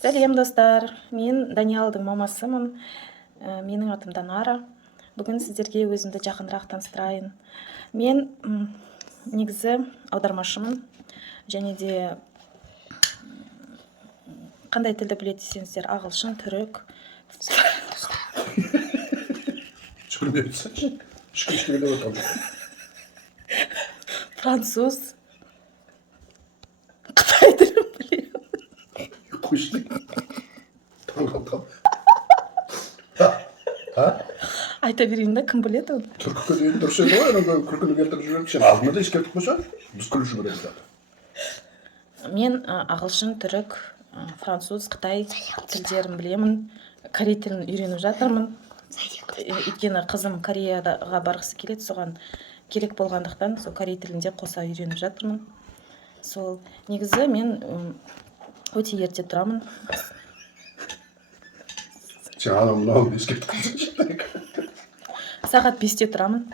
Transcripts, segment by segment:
Сәлем достар, мен Даниалдың мамасымын. Менің атым Данара. Бүгін сіздерге өзімді жақынырақ таныстырайын. Мен негізі аудармашымын, және де қандай тілді біледі десеңіздер, ағылшын, түрік, француз, қытай тілін білемін. Айта берейін да, кім біледі оны? Түркіге дейін дұрыс еді ғой, күлкіні келтіріп жүріп, сен алдында да ескертіп қойсаң, біз күліп жібереміз. Мен ағылшын, түрік, француз, қытай тілдерін білемін. Корей тілін үйреніп жатырмын. Өйткені қызым Кореяға барғысы келеді, соған керек болғандықтан сол корей тілінде қоса үйреніп жатырмын. Сол негізі мен өте ерте тұрамын. Сен анау ескертіп қойсаң. Сағат 5-те тұрамын.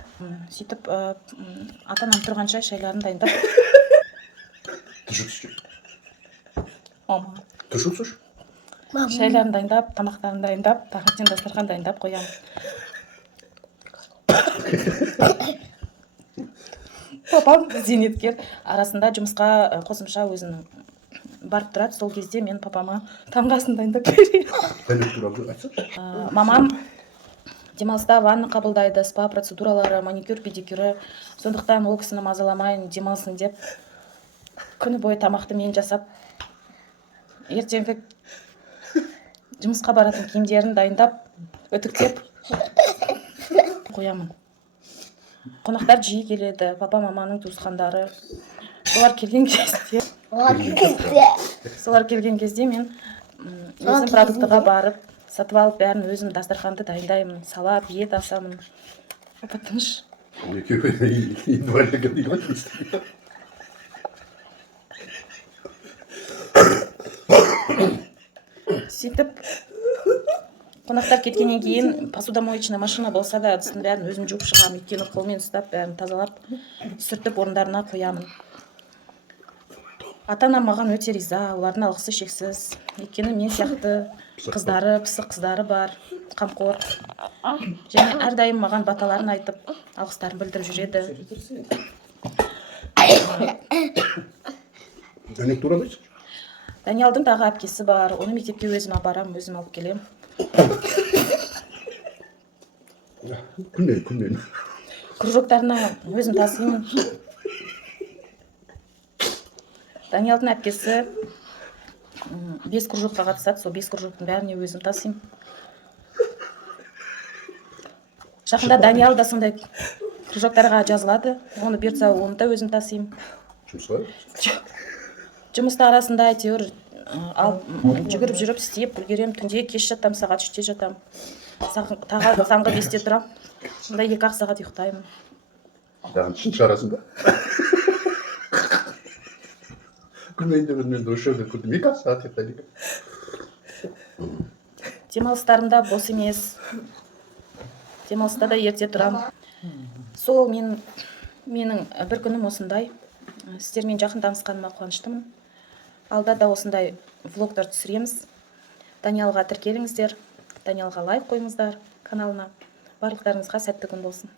Сөйтіп ата-анам тұрғанша шайларын дайындап. Шайларын дайындап, тамақтарын дайындап, таңертең дастархан дайындап қоямын. Папам зейнеткер, арасында жұмысқа қосымша өзінің барып тұрады. Сол кезде мен папама таңғы асын дайындап беремін. Мамам демалыста ванна қабылдайды, спа процедуралары, маникюр, педикюрі. Сондықтан ол кісіні мазаламайын, демалсын деп, күні бойы тамақты мен жасап, ертеңгі жұмысқа баратын киімдерін дайындап, үтіктеп қоямын. Қонақтар жиі келеді, папа маманың туысқандары. Солар келген кезде мен өзім продуктыға барып, сатып алып, бәрін өзім дастарханды дайындаймын. Салат, ет асамын. Папа тыныш. Сөйтіп, қонақтар кеткеннен кейін посудомоечный машина болса да, ыдыстың бәрін өзім жуып шығамын. Өйткені қолмен ұстап, бәрін тазалап, сүртіп орындарына қоямын. Ата-анам маған өте риза, олардың алғысы шексіз. Өйткені мен сияқты қыздары, пысық қыздары бар, қамқор. Және әрдайым маған баталарын айтып, алғыстарын білдіріп жүреді. Даниалдың тағы әпкесі бар, оны мектепке өзім апарам, өзім алып келем. Күннен. Кружоктарына өзім тасимын. Даниалдың әпкесі 5 кружокқа қатысады, сол 5 кружоктың бәріне өзім тасимын. Жақында Даниал да сондай кружоктарға жазылады, оны берса, оны да өзім тасимын. Жұмыста арасында әйтеуір жүгіріп жүріп істеп үлгерем. Түнде кеш жатам, сағат 3-те жатам. Таңғы 5-те тұрам. Сонда 2-ақ сағат ұйықтаймын. Шыншы арасында. Күнмейінде өзімен дұрыс жерде күрдім. 2-ақ сағат ұйықтайды. Демалыстарымда бос емес. Демалыста да ерте тұрам. Сол менің бір күнім осындай. Сіздермен жақын танысқаныма қуаныштымын. Алда да осындай влогтар түсіреміз. Даниалға тіркеліңіздер. Даниалға лайк қойыңыздар каналына. Барлықтарыңызға сәтті күн болсын.